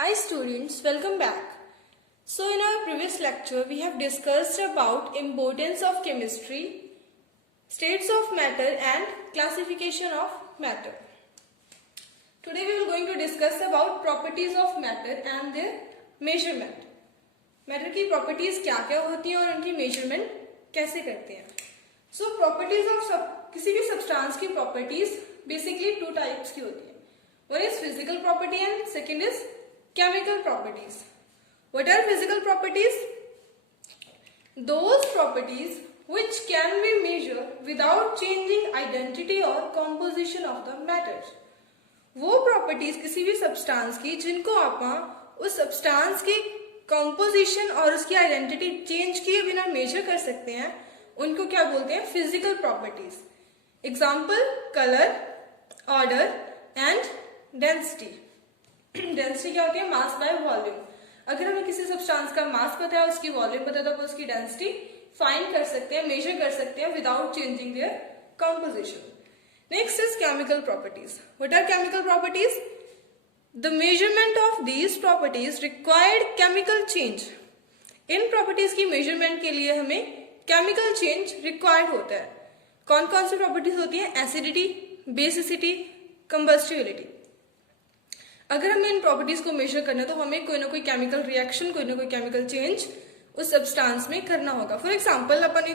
Hi students, welcome back. So in our previous lecture, we have discussed about importance of chemistry, states of matter and classification of matter. Today we are going to discuss about properties of matter and their measurement. Matter की properties क्या क्या होती हैं और उनकी measurement कैसे करते हैं. So properties of किसी भी substance की properties basically two types की होती हैं. One is physical property and second is chemical properties. What are physical properties? Those properties which can be measured without changing identity or composition of the matter. वो properties किसी भी substance की जिनको आप उस substance की composition और उसकी identity change किए बिना measure कर सकते हैं, उनको क्या बोलते हैं? Physical properties. Example: color, order and density. Density क्या होती है? मास बाय वॉल्यूम. अगर हमें किसी सब्सटेंस का मास पता है, उसकी वॉल्यूम पता है, तो उसकी डेंसिटी फाइंड कर सकते हैं, मेजर कर सकते हैं without changing their composition. Next is chemical properties. What are chemical properties? The measurement of these properties required chemical change. इन प्रॉपर्टीज की मेजरमेंट के लिए हमें केमिकल चेंज रिक्वायर्ड होता है. कौन कौन सी प्रॉपर्टीज होती है? Acidity, basicity, combustibility. अगर हमें इन प्रॉपर्टीज को मेजर करना है तो हमें कोई ना कोई केमिकल रिएक्शन, कोई ना कोई केमिकल चेंज उस सब्सटेंस में करना होगा. फॉर एग्जांपल अपन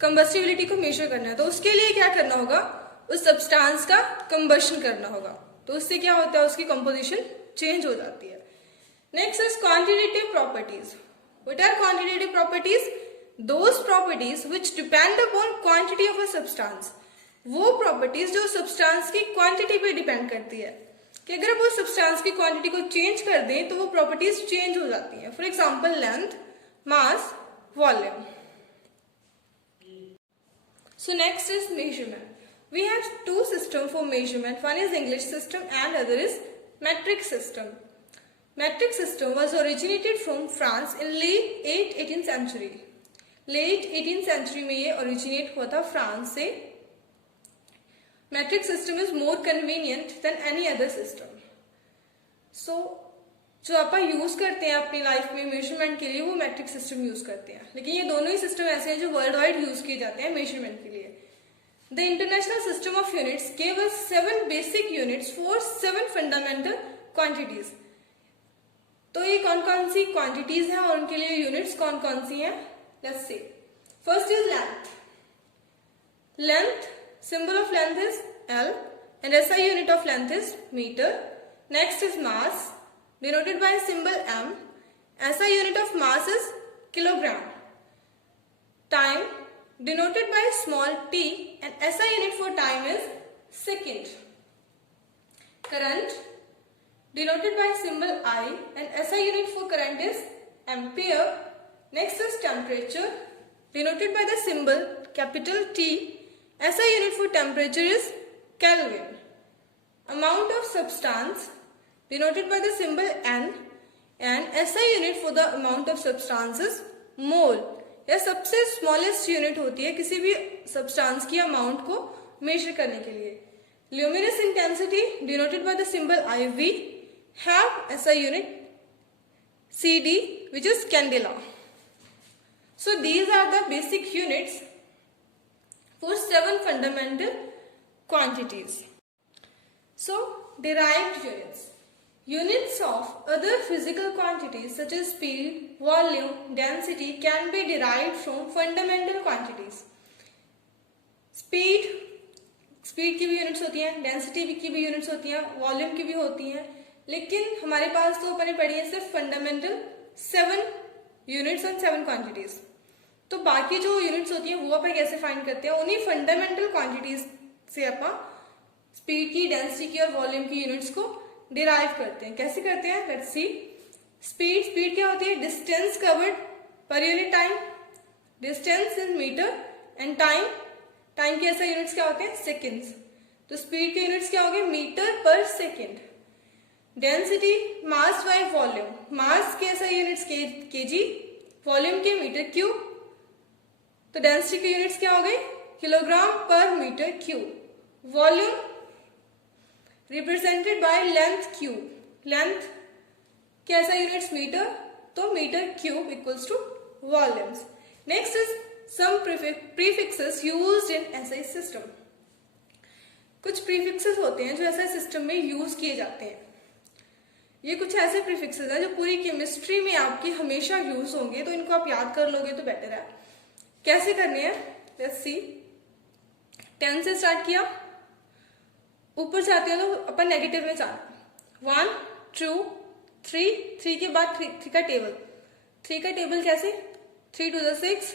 कंबस्टिबिलिटी को मेजर करना है तो उसके लिए क्या करना होगा? उस सब्सटेंस का कंबशन करना होगा. तो उससे क्या होता है? उसकी कंपोजिशन चेंज हो जाती है. Next is quantitative properties. What are quantitative properties? Those properties which depend upon quantity of a substance. वो प्रॉपर्टीज जो सब्सटेंस की क्वांटिटी पे डिपेंड करती है कि अगर वो सब्सटेंस की क्वांटिटी को चेंज कर दें तो वो प्रॉपर्टीज चेंज हो जाती हैं. For example length, mass, volume. So next is measurement. We have two system for measurement. One is English system and other is metric system. Metric system was originated from France in late 18th century. Late 18th century में ये originate हुआ था France से. Metric system is more convenient than any other system. So, जो आप use करते हैं अपनी लाइफ में मेजरमेंट के लिए वो मेट्रिक सिस्टम यूज करते हैं. लेकिन ये दोनों ही सिस्टम ऐसे हैं जो वर्ल्ड वाइड यूज किए जाते हैं मेजरमेंट के लिए. The international system of units gave us 7 basic units for 7 fundamental quantities. तो ये कौन कौन सी क्वांटिटीज हैं और उनके लिए यूनिट्स कौन कौन सी हैं? Let's see. First is length. Length, symbol of length is L and SI unit of length is meter. Next is mass, denoted by symbol M. SI unit of mass is kilogram. Time, denoted by small t and SI unit for time is second. Current, denoted by symbol I and SI unit for current is ampere. Next is temperature, denoted by the symbol capital T. SI unit for temperature is Kelvin. Amount of substance, denoted by the symbol N, and SI unit for the amount of substance is mole. यह सबसे smallest unit होती है किसी भी substance की amount को measure करने के लिए. Luminous intensity, denoted by the symbol IV, have SI unit CD, which is candela. So these are the basic units for 7 fundamental quantities. So, derived units. Units of other physical quantities such as speed, volume, density can be derived from fundamental quantities. Speed की भी units होती हैं, density की भी units होती हैं, volume की भी होती हैं, लेकिन हमारे पास तो अपने पढ़ी है सिर्फ fundamental 7 units and 7 quantities. तो बाकी जो यूनिट्स होती हैं वो अपन कैसे फाइंड करते हैं? उन्हीं फंडामेंटल क्वांटिटीज से अपन स्पीड की, डेंसिटी की और वॉल्यूम की यूनिट्स को डिराइव करते हैं. कैसे करते हैं? Let's see. स्पीड क्या होती है? Distance covered per unit time. Distance in metre and time की ऐसे यूनिट्स क्या होते हैं? सेकेंड्स. तो स्पीड के यूनिट्स क्या हो गए? मीटर पर second. Density, mass by volume. Mass के ऐसा यूनिट्स केजी, वॉल्यूम के मीटर क्यूब. तो डेंसिटी के यूनिट्स क्या हो गए? किलोग्राम पर metre cube. Volume represented by length cube. Length कैसा यूनिट्स मीटर, तो metre cube equals to volumes. Next is some prefixes used in SI system. कुछ प्रीफिक्सेस होते हैं जो एसआई सिस्टम में यूज किए जाते हैं। ये कुछ ऐसे प्रीफिक्सेस हैं जो पूरी केमिस्ट्री में आपकी हमेशा यूज होंगे, तो इनको आप याद कर लोगे तो बेटर है। कैसे करने हैं, लेट्स सी। 10 से स्टार्ट किया, ऊपर जाते हैं तो अपन नेगेटिव में जाना। 1 2 3 के बाद 3 का टेबल। 3 का टेबल कैसे, 3 2 6,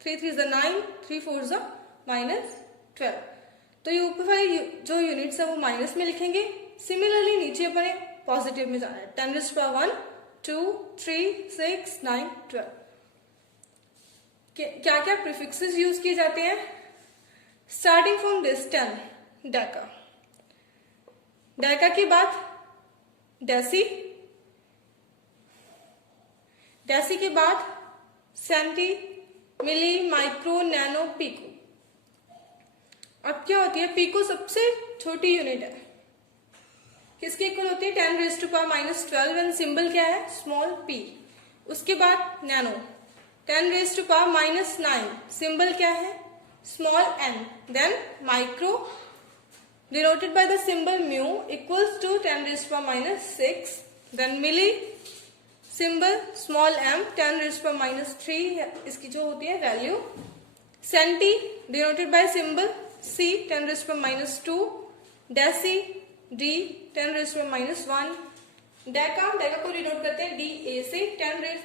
3 3 9, 3 4 -12। तो ये ऊपर वाली जो यूनिट्स है वो माइनस में लिखेंगे। सिमिलरली नीचे अपन पॉजिटिव में जाना है। 10⁻⁴ 2 3 6 9 12। क्या क्या प्रीफिक्सेस यूज किए जाते हैं, starting from this 10 Deka. Deka के बाद डेसी, डेसी के बाद सेंटी, मिली, माइक्रो, नैनो, पीको। अब क्या होती है, पीको सबसे छोटी यूनिट है, किसके इक्वल होती है, 10⁻⁻12 एंड सिंबल क्या है, स्मॉल पी। उसके बाद नैनो 10⁻⁻9, सिंबल क्या है, small n. Then micro denoted by the symbol mu equals to 10⁻⁻6। Then milli, symbol small m, 10⁻⁻3 इसकी जो होती है value. Centi denoted by symbol c, 10⁻⁻2। Deci d, 10⁻⁻1। Deca, deca को डिनोट करते हैं डी ए से, 10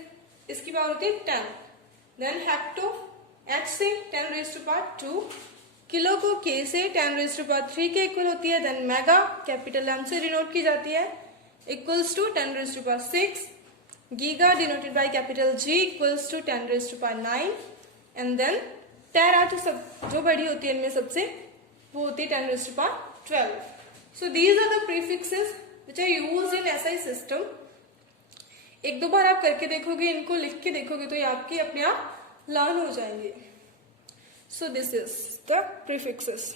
इसकी पावर होती है 10। देन हेक्टो एच से 10⁻²। किलो को के से 10⁻³ के इक्वल होती है। देन मेगा कैपिटल एम से डिनोट की जाती है, equals to 10⁻6। Giga denoted by capital G equals to 10⁻9। And then tera तो सब जो बड़ी होती है इनमें सबसे, वो होती है 10⁻12। So these are the prefixes which are used in SI system. एक दो बार आप करके देखोगे, इनको लिख के देखोगे तो ये आपके अपने आप लर्न हो जाएंगे। So this is the prefixes.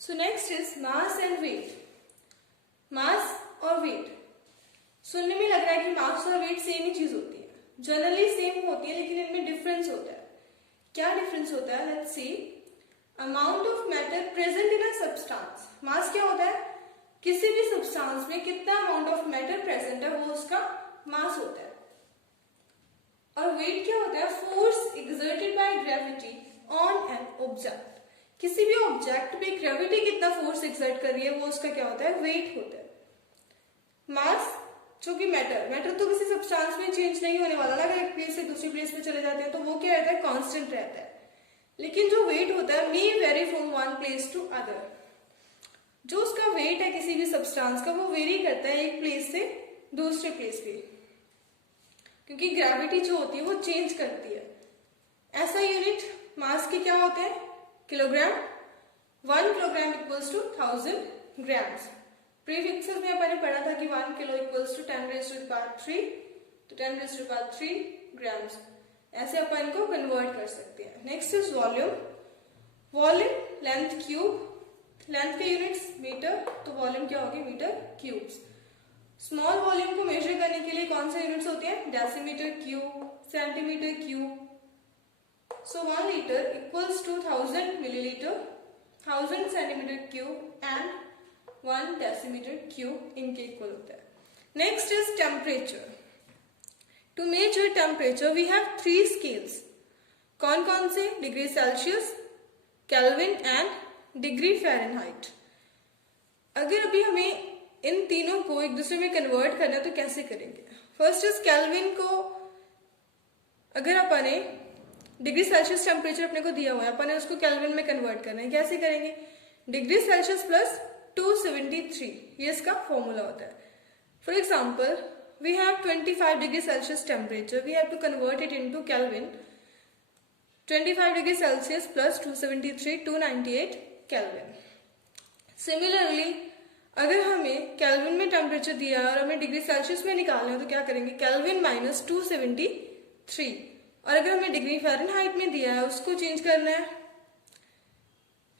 So next is mass and weight. Mass और वेट, सुनने में लग रहा है कि मास और वेट सेम ही चीज होती है। जनरली सेम होती है, लेकिन इनमें डिफरेंस होता है। क्या डिफरेंस होता है, let's see. Amount of matter present in a substance. Mass क्या होता है, किसी भी सब्सटेंस में कितना अमाउंट ऑफ मैटर प्रेजेंट है वो उसका मास होता है। और वेट क्या होता है, force exerted by gravity on an object. किसी भी ऑब्जेक्ट पे ग्रेविटी कितना फोर्स एक्सर्ट कर रही है वो उसका क्या होता है, वेट होता है। मास जो कि मैटर तो किसी सब्सटेंस में चेंज नहीं होने वाला ना, अगर एक प्लेस से दूसरी प्लेस पे चले जाते हैं तो वो क्या रहता है, कांस्टेंट रहता है। लेकिन जो वेट होता है may vary from one place to other. जो उसका वेट है किसी भी सब्सटेंस का, वो वेरी करता है एक प्लेस से दूसरे प्लेस पे, क्योंकि ग्रेविटी जो होती है वो चेंज करती है। ऐसा यूनिट मास के क्या होते हैं, kilogram. 1 kilogram equals to 1000 grams. Prefixes में अपन ने पढ़ा था कि 1 किलो इक्वल्स टू 10⁻3, तो 10⁻3 ग्राम्स। ऐसे अपन को कन्वर्ट कर सकते हैं। Next is volume. Volume length cube, length के यूनिट्स मीटर, तो वॉल्यूम क्या होगी, मीटर क्यूब्स। स्मॉल वॉल्यूम को मेजर करने के लिए कौन से यूनिट्स होते हैं, decimetre cube, centimetre cube. So 1 litre equals to 1000 millilitre, 1000 centimetre cube and 1 decimetre cube इनके इक्वल होता है। Next is temperature. To measure temperature we have 3 scales. कौन कौन से, degree Celsius, kelvin and degree Fahrenheit. अगर अभी हमें इन तीनों को एक दूसरे में कन्वर्ट करना है तो कैसे करेंगे। फर्स्ट इज केल्विन को, अगर अपन ने डिग्री सेल्सियस टेम्परेचर अपने को दिया हुआ है, अपन ने उसको केल्विन में कन्वर्ट करना है। कैसे करेंगे, डिग्री सेल्सियस प्लस 273, ये इसका फॉर्मूला होता है। For example we have 25 degree Celsius temperature, we have to convert it into Kelvin. 25 degree Celsius plus 273, 298 Kelvin. Similarly अगर हमें केल्विन में टेम्परेचर दिया है और हमें डिग्री सेल्सियस में निकालना है तो क्या करेंगे, केल्विन माइनस 273। और अगर हमें डिग्री फ़ारेनहाइट में दिया है उसको चेंज करना है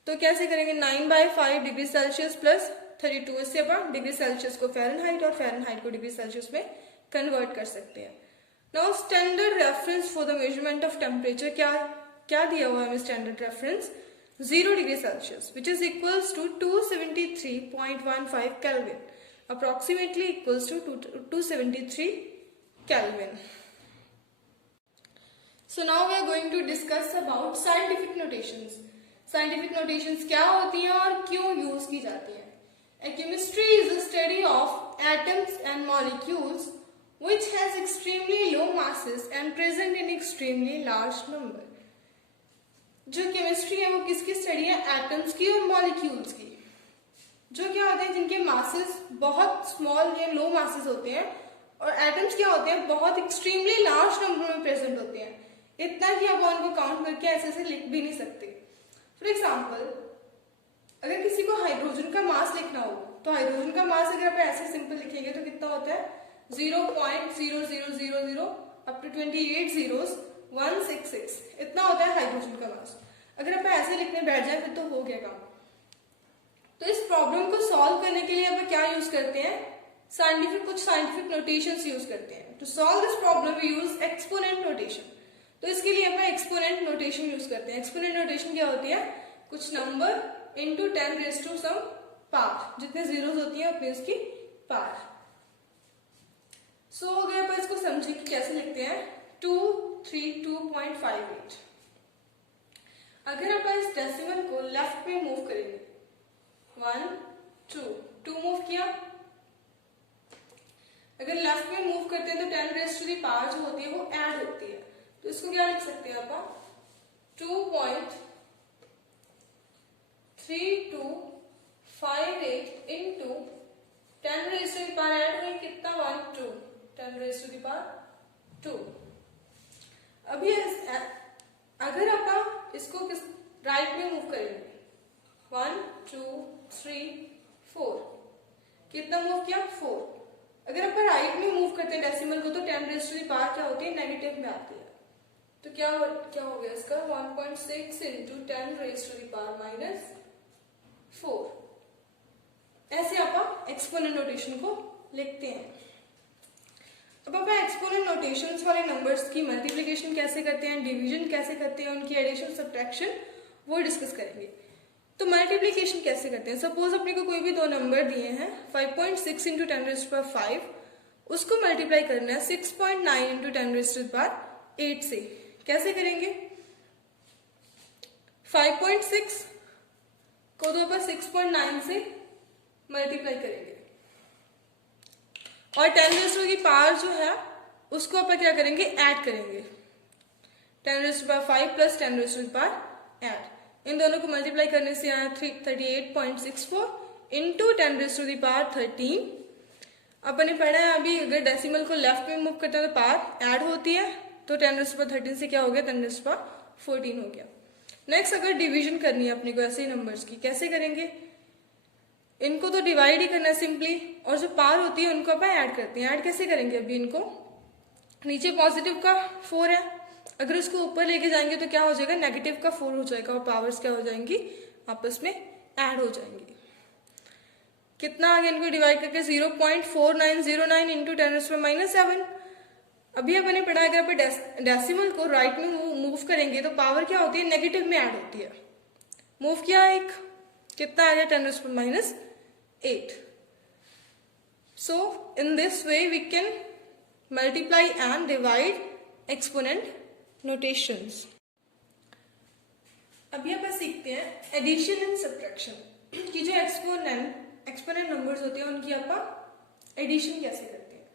तो कैसे करेंगे, 9/5 डिग्री सेल्सियस प्लस 32। इससे अपन डिग्री सेल्सियस को फ़ारेनहाइट और फ़ारेनहाइट को डिग्री सेल्सियस में कन्वर्ट कर सकते हैं। Now standard reference for the measurement of temperature क्या दिया हुआ है हमें standard reference 0 degree Celsius which is equals to 273.15 Kelvin, approximately equals to 273 Kelvin. So now we are going to discuss about scientific notations. Scientific notations क्या होती हैं और क्यों यूज की जाती हैं? A chemistry is a study of atoms and molecules which has extremely low masses and present in extremely large number. जो chemistry है वो किसकी स्टडी है? एटम्स की और मॉलिक्यूल्स की, जो क्या होते हैं जिनके मासेस बहुत स्मॉल या लो मासेस होते हैं, और एटम्स क्या होते हैं बहुत एक्सट्रीमली लार्ज नंबर में प्रेजेंट होते हैं, इतना कि आप उनको काउंट करके ऐसे ऐसे लिख भी नहीं सकते। फॉर एग्जाम्पल, अगर किसी को हाइड्रोजन का मास लिखना हो तो हाइड्रोजन का मास अगर आप ऐसे सिंपल लिखेंगे तो कितना होता है 0.0000 अप टू 28 zeros 166, इतना होता है हाइड्रोजन का मास। अगर आप ऐसे लिखने बैठ जाए फिर तो हो गया काम। तो इस प्रॉब्लम को सॉल्व करने के लिए आप क्या यूज करते हैं? कुछ साइंटिफिक नोटेशंस यूज करते हैं। To solve this problem we use exponent notation. तो इसके लिए हम एक्सपोनेंट नोटेशन यूज करते हैं। एक्सपोनेंट नोटेशन क्या होती है? कुछ number into 10 raise to some power, जितने जीरोस होती हैं उतनी उसकी पावर। सो अगर आप इसको समझे कि कैसे लिखते हैं 232.58। अगर आप इस डेसिमल को लेफ्ट में मूव करेंगे 1 2 मूव किया, अगर लेफ्ट में मूव करते हैं तो 10 रेज़ टू दी पावर जो होती है वो ऐड होती है। तो इसको क्या लिख सकते हैं आप? 2.3258 into 10 raise to the power add है कितना 1 2 10 रेज़ टू दी पावर 2। अभी अगर आप इसको राइट में मूव करेंगे 1 2 3 4, कितना मूव किया 4। अगर आप राइट में मूव करते हैं डेसिमल को तो 10 रेज़ टू दी पावर क्या होती है? नेगेटिव में आती है। तो क्या हो गया इसका 1.6 into 10 raise to the power -4। ऐसे आप एक्सपोनेंट नोटेशन को लिखते हैं। अब आप एक्सपोनेंट नोटेशंस वाले नंबर्स की मल्टीप्लिकेशन कैसे करते हैं, डिवीजन कैसे करते हैं, उनकी एडिशन सब्ट्रैक्शन वो डिस्कस करेंगे। तो मल्टीप्लिकेशन कैसे करते हैं? सपोज अपने को कोई भी दो नंबर दिए हैं 5.6 इंटू 10 रेज़ टू पावर 5, उसको मल्टीप्लाई करना है 6.9 इंटू 10 रेज़ टू पावर 8 से। कैसे करेंगे? 5.6 को तो अपन 6.9 से मल्टीप्लाई करेंगे और 10 रेज़ टू की पावर जो है उसको अपन क्या करेंगे? ऐड करेंगे। 10 raise to power 5 plus 10 raise to की पावर ऐड, इन दोनों को मल्टीप्लाई करने से आया 38.64 into 10 raise to the power 13। अपन ने पढ़ा है अभी अगर डेसिमल को लेफ्ट में मूव करते हैं तो पावर ऐड होती है, तो 10 रेज़ टू पावर 13 से क्या हो गया 10 रेज़ टू पावर 14 हो गया। नेक्स्ट अगर डिवीजन करनी है अपने को ऐसे ही नंबर्स की, कैसे करेंगे? इनको तो डिवाइड ही करना है सिंपली, और जो पावर होती है उनको अपन ऐड करते हैं। ऐड कैसे करेंगे? अभी इनको नीचे पॉजिटिव का 4 है, अगर उसको ऊपर लेके जाएंगे तो क्या हो जाएगा? नेगेटिव का 4 हो जाएगा और पावर्स क्या हो जाएंगी? आपस में ऐड हो जाएंगी। कितना आगे इनको डिवाइड करके 0.4909 इंटू 10 रेज़ टू पावर -7। अभी अपने पढ़ा अगर आप डेसिमल को राइट में मूव करेंगे तो पावर क्या होती है? नेगेटिव में ऐड होती है। मूव किया एक, कितना आ गया 10 raise to power -8। So in this way we can multiply and divide exponent notations. अभी अपन सीखते हैं एडिशन एंड सब्ट्रैक्शन की। जो एक्सपोनेंट नंबर्स होते हैं उनकी अपन एडिशन कैसे करते हैं।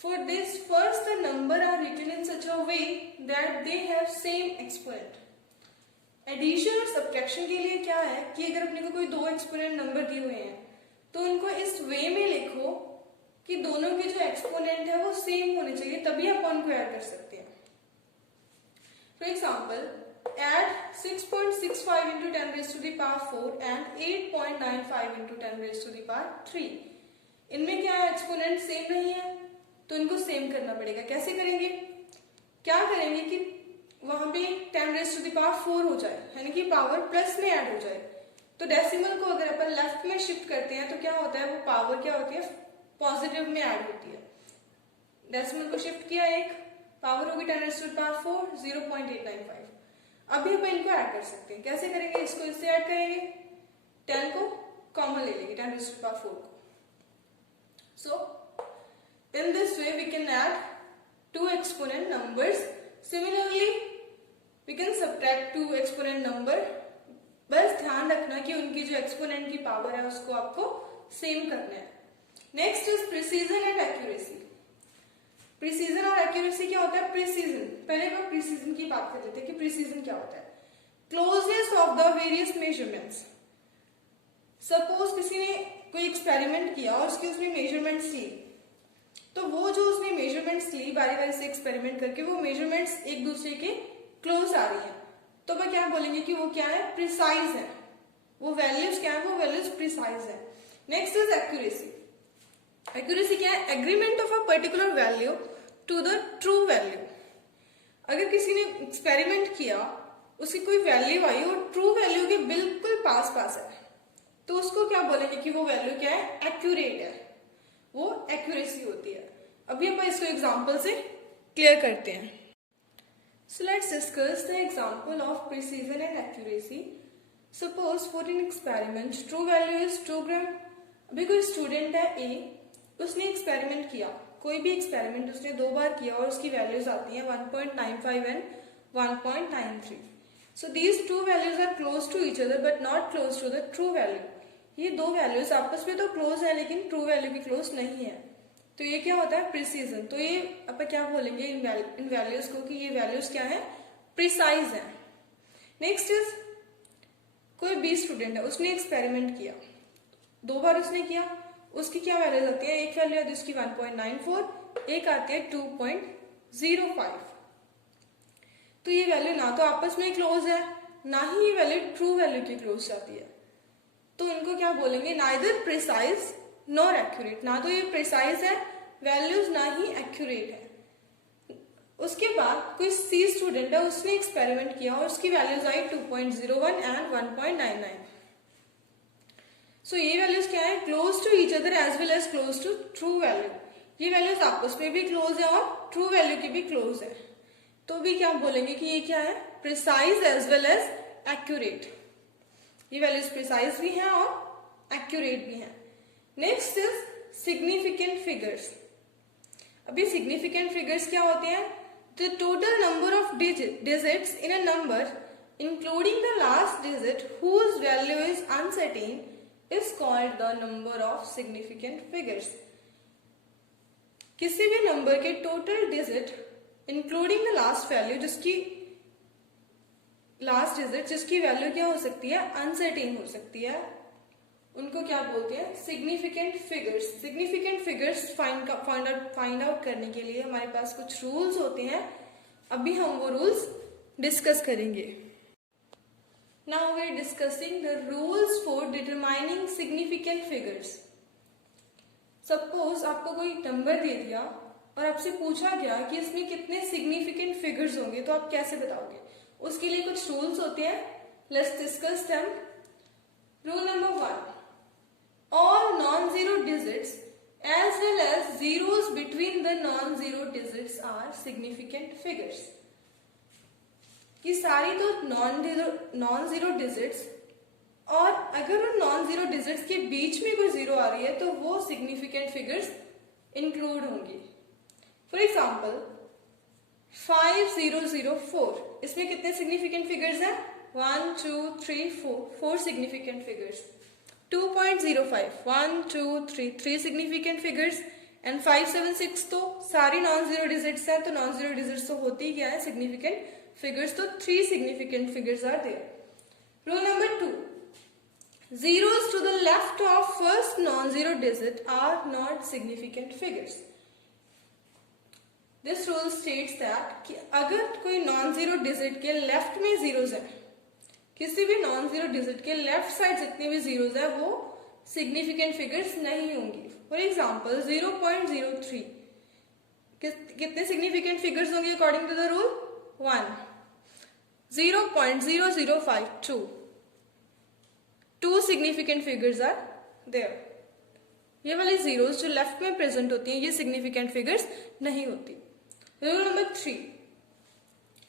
For this first the number are written in such a way that they have same exponent. Addition और सब्ट्रैक्शन के लिए क्या है कि अगर अपने को कोई दो एक्सपोनेंट नंबर दिए हुए हैं तो उनको इस वे में लिखो कि दोनों के जो एक्सपोनेंट है वो सेम होने चाहिए, तभी आप उनको ऐड कर सकते हैं। For example, add 6.65 into 10 raised to the power 4 and 8.95 into 10 raised to the power 3। इनमें क्या है? एक्सपोनेंट सेम नहीं है तो इनको सेम करना पड़ेगा। कैसे करेंगे? क्या करेंगे कि वहां पे 10 रेज़ टू द पावर 4 हो जाए, यानी कि पावर प्लस में ऐड हो जाए। तो डेसिमल को अगर अपन लेफ्ट में शिफ्ट करते हैं तो क्या होता है, वो पावर क्या होती है, पॉजिटिव में ऐड होती है। डेसिमल को शिफ्ट किया, एक पावर होगी 10 raised to the power 4, 0.895। अभी अपन इनको ऐड कर सकते हैं, कैसे करेंगे, इसको इससे ऐड करेंगे, 10 को कॉमन ले लेंगे, 10 raised to the power 4 को। So in this way we can add two exponent numbers. Similarly we can subtract two exponent number। बस ध्यान रखना कि उनकी जो एक्सपोनेंट की पावर है उसको आपको सेम करना है। Next is precision and accuracy. Precision और एक्यूरेसी क्या होता है, प्रिसीजन, पहले मैं प्रिसीजन की बात कर लेते हैं कि प्रिसीजन क्या होता है। Closeness of the various measurements. Suppose किसी ने कोई एक्सपेरिमेंट किया और उसकी उसने मेजरमेंट्स ली, तो वो जो उसने मेजरमेंट्स ली बारी बारी से एक्सपेरिमेंट करके, वो मेजरमेंट्स एक दूसरे के क्लोज आ रही है, तो वह क्या बोलेंगे कि वो क्या है, प्रिसाइज है, वो वैल्यूज क्या है, वो वैल्यूज प्रिसाइज है। Next is accuracy. एक्यूरेसी क्या है, agreement of a particular value to the true value. अगर किसी ने एक्सपेरिमेंट किया, उसकी कोई वैल्यू आई और ट्रू वैल्यू के बिल्कुल पास पास है, तो उसको क्या बोलेंगे कि वो वैल्यू क्या है, एक्यूरेट है, वो एक्यूरेसी होती है। अभी अपन इसको एग्जांपल से क्लियर करते हैं। So let's discuss the example of precision and accuracy. Suppose for an experiment true value is 2 gram। अभी कोई स्टूडेंट है A, उसने एक्सपेरिमेंट किया, कोई भी एक्सपेरिमेंट उसने 2 बार किया और उसकी वैल्यूज आती हैं 1.95 and 1.93। So these two values are close to each other but not close to the true value। ये दो वैल्यूज आपस में तो क्लोज है लेकिन ट्रू वैल्यू की क्लोज नहीं है, तो ये क्या होता है, प्रिसीजन। तो ये अपन क्या बोलेंगे इन वैल्यूज को कि ये वैल्यूज क्या है, प्रिसाइज है। नेक्स्ट इज कोई बी स्टूडेंट है, उसने एक्सपेरिमेंट किया, 2 बार उसने किया, उसकी क्या वैल्यूज आती है, एक वैल्यू आती है उसकी 1.94, एक आती है 2.05। तो ये वैल्यू ना तो आपस में क्लोज है, ना ही ये वैल्यू ट्रू वैल्यू की क्लोज जाती है, तो इनको क्या बोलेंगे, नाइदर प्रिसाइज नॉर एक्यूरेट। ना तो ये प्रिसाइज है वैल्यूज, ना ही एक्यूरेट है। उसके बाद कोई सी स्टूडेंट है, उसने एक्सपेरिमेंट किया और उसकी वैल्यूज आई 2.01 एंड 1.99। सो ये वैल्यूज क्या है, close to each other as well as close to true value. ये वैल्यूज आपस में भी क्लोज है और ट्रू वैल्यू की भी क्लोज है, तो भी क्या बोलेंगे कि ये क्या है, precise as well as accurate. ये वैल्यूज प्रिसाइज भी हैं और एक्यूरेट भी हैं। Next is significant figures. अभी सिग्निफिकेंट फिगर्स क्या होते हैं, the total number of digits in a number including the last digit whose value is uncertain is called the number of significant figures. किसी भी नंबर के total digit including the last value, जिसकी last digit जिसकी value क्या हो सकती है, uncertain हो सकती है, उनको क्या बोलते हैं, significant figures. Significant figures find out करने के लिए हमारे पास कुछ रूल्स होते हैं, अभी हम वो रूल्स डिस्कस करेंगे। Now we are discussing the rules for determining significant figures. Suppose आपको कोई नंबर दे दिया और आपसे पूछा गया कि इसमें कितने सिग्निफिकेंट फिगर्स होंगे, तो आप कैसे बताओगे, उसके लिए कुछ रूल्स होते हैं। Let's discuss them. Rule number 1, all non-zero digits as well as zeros between the non-zero digits are significant figures। कि सारी तो नॉन-जीरो डिजिट्स, और अगर उन नॉन-जीरो डिजिट्स के बीच में कोई जीरो आ रही है तो वो सिग्निफिकेंट फिगर्स इंक्लूड होंगी। फॉर एग्जाम्पल 5004, इसमें कितने सिग्निफिकेंट फिगर्स हैं, 1 2 3 4 significant figures. 2.05 1 2 3 3 significant figures and 576 तो सारी नॉन जीरो डिजिट्स हैं, तो नॉन जीरो डिजिट्स तो होती ही क्या है, सिग्निफिकेंट फिगर्स, तो 3 significant figures are there. Rule number 2, zeros to the left of first non-zero digit are not significant figures। This rule states that कि अगर कोई non-zero digit के लेफ्ट में जीरोस है, किसी भी नॉन-जीरो डिजिट के लेफ्ट साइड जितने भी जीरोस है वो सिग्निफिकेंट फिगर्स नहीं होंगी। फॉर एग्जांपल 0.03 कितने सिग्निफिकेंट फिगर्स होंगे according to the rule, 1। 0.0052 2 significant figures are there. ये वाली जीरोस जो लेफ्ट में प्रेजेंट होती हैं ये सिग्निफिकेंट फिगर्स नहीं होती। Rule number 3,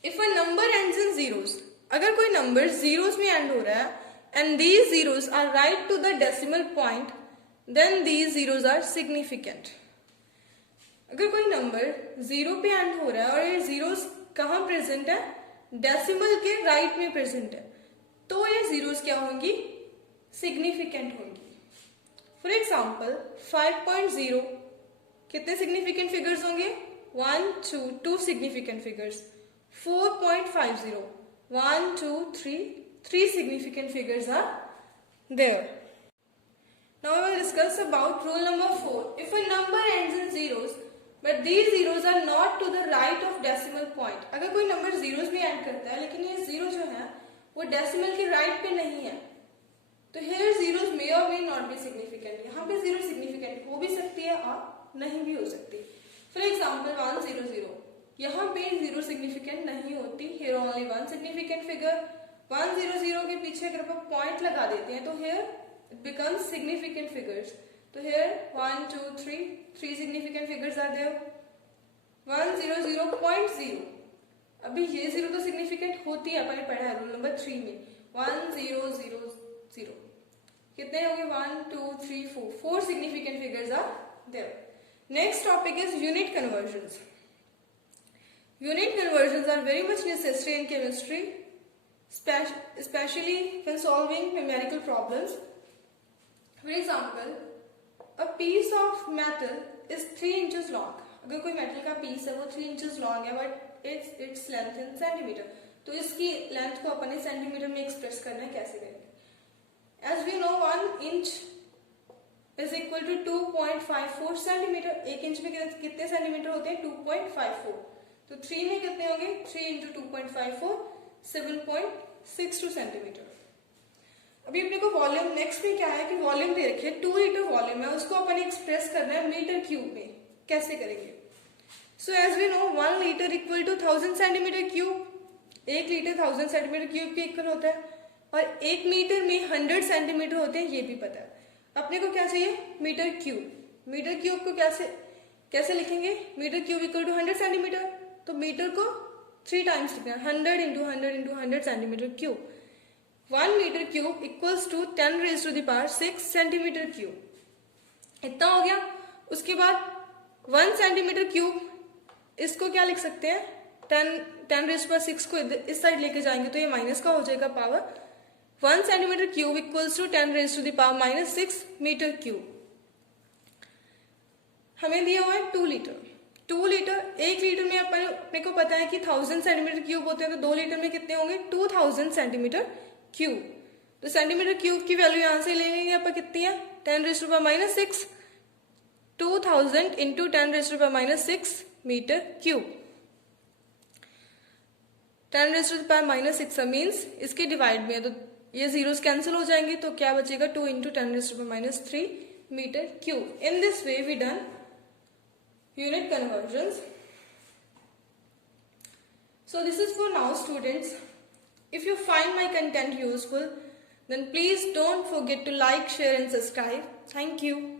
if a number ends in zeros, अगर कोई नंबर जीरोस में एंड हो रहा है and these zeros are right to the decimal point, then these zeros are significant. अगर कोई नंबर जीरो पे एंड हो रहा है और ये जीरोस कहाँ प्रेजेंट है, डेसिमल के राइट में प्रेजेंट है, तो ये जीरोस क्या होंगी, सिग्निफिकेंट होंगी। फॉर एग्जाम्पल 5.0 कितने सिग्निफिकेंट फिगर्स होंगे, 1 2 2 significant figures. 4.50 1 2 3 significant figures are there. Now we will discuss about rule number 4. If a number ends in zeros but these zeros are not to the right of decimal point, अगर कोई नंबर zeros में and करता है लेकिन ये zero जो है वो डेसिमल के राइट पे नहीं है, तो here zeros may or may not be significant. यहाँ पे जीरो सिग्निफिकेंट हो भी सकती है और नहीं भी हो सकती। फॉर एग्जाम्पल 100, यहाँ पे जीरो सिग्निफिकेंट नहीं होती, here only one significant figure। 100 के पीछे अगर आप पॉइंट लगा देते हैं तो here it becomes significant figures। तो here 1 2 3 significant figures are there। 100.0, अभी ये जीरो तो सिग्निफिकेंट होती है, अपन ने पढ़ा है रूल नंबर 3 में। 1000 कितने हो गए, 1 2 3 4 significant figures are there। Next topic is unit conversions। Unit conversions are very much necessary in chemistry, especially when solving numerical problems। For example, a piece of metal is 3 inches long। अगर कोई metal का piece है वो 3 inches long है but its length in centimeter, तो इसकी length को अपन ने सेंटीमीटर में एक्सप्रेस करना है, कैसे करेंगे। As we know 1 inch is equal to 2.54 centimetre. 1 inch में कितने सेंटीमीटर होते हैं, 2.54। तो 3 में कितने होंगे, 3 into 2.54 7.62 सेंटीमीटर। अभी अपने को वॉल्यूम, नेक्स्ट में क्या है कि वॉल्यूम दे रखी है 2 लीटर वॉल्यूम है, उसको अपन एक्सप्रेस करना है मीटर क्यूब में, कैसे करेंगे। So as we know 1 litre equal to 1000 centimetre cube. 1 litre 1000 centimetre cube के इक्वल होता है और 1 मीटर में 100 सेंटीमीटर होते हैं, ये भी पता है। अपने को क्या चाहिए, मीटर क्यूब। मीटर क्यूब को कैसे लिखेंगे, metre cube equal to 100 centimetre, तो मीटर को 3 टाइम्स लिखना है, 100 into 100 into 100 centimetre cube. 1 metre cube equals to 10 raised to the power 6 centimetre cube. इतना हो गया। उसके बाद 1 सेंटीमीटर क्यूब, इसको क्या लिख सकते हैं, 10 raised to the power 6 को इस साइड लेके जाएंगे तो ये माइनस का हो जाएगा power. 1 centimetre cube equals to 10 raised to the power -6 metre cube. हमें दिया हुआ है 2 लीटर। 2 लीटर, 1 लीटर में अपने को पता है कि 1000 सेंटीमीटर क्यूब होते हैं, तो 2 लीटर में कितने होंगे, 2000 सेंटीमीटर क्यूब। तो सेंटीमीटर क्यूब की वैल्यू यहां से ले लेंगे अपन, कितनी है, 10 raised to the power -6, 2000 into 10 raised to the power -6 metre cube. 10 raised to the power -6 means इसके डिवाइड में है, तो ये जीरोस कैंसिल हो जाएंगे, तो क्या बचेगा, 2 into 10 raised to the power -3 metre cube. In this way we done unit conversions। So this is for now students। If you find my content useful, then please don't forget to like, share and subscribe। Thank you।